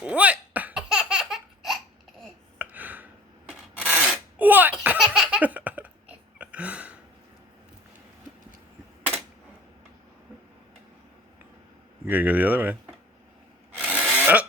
What? What? You gotta go the other way. Oh.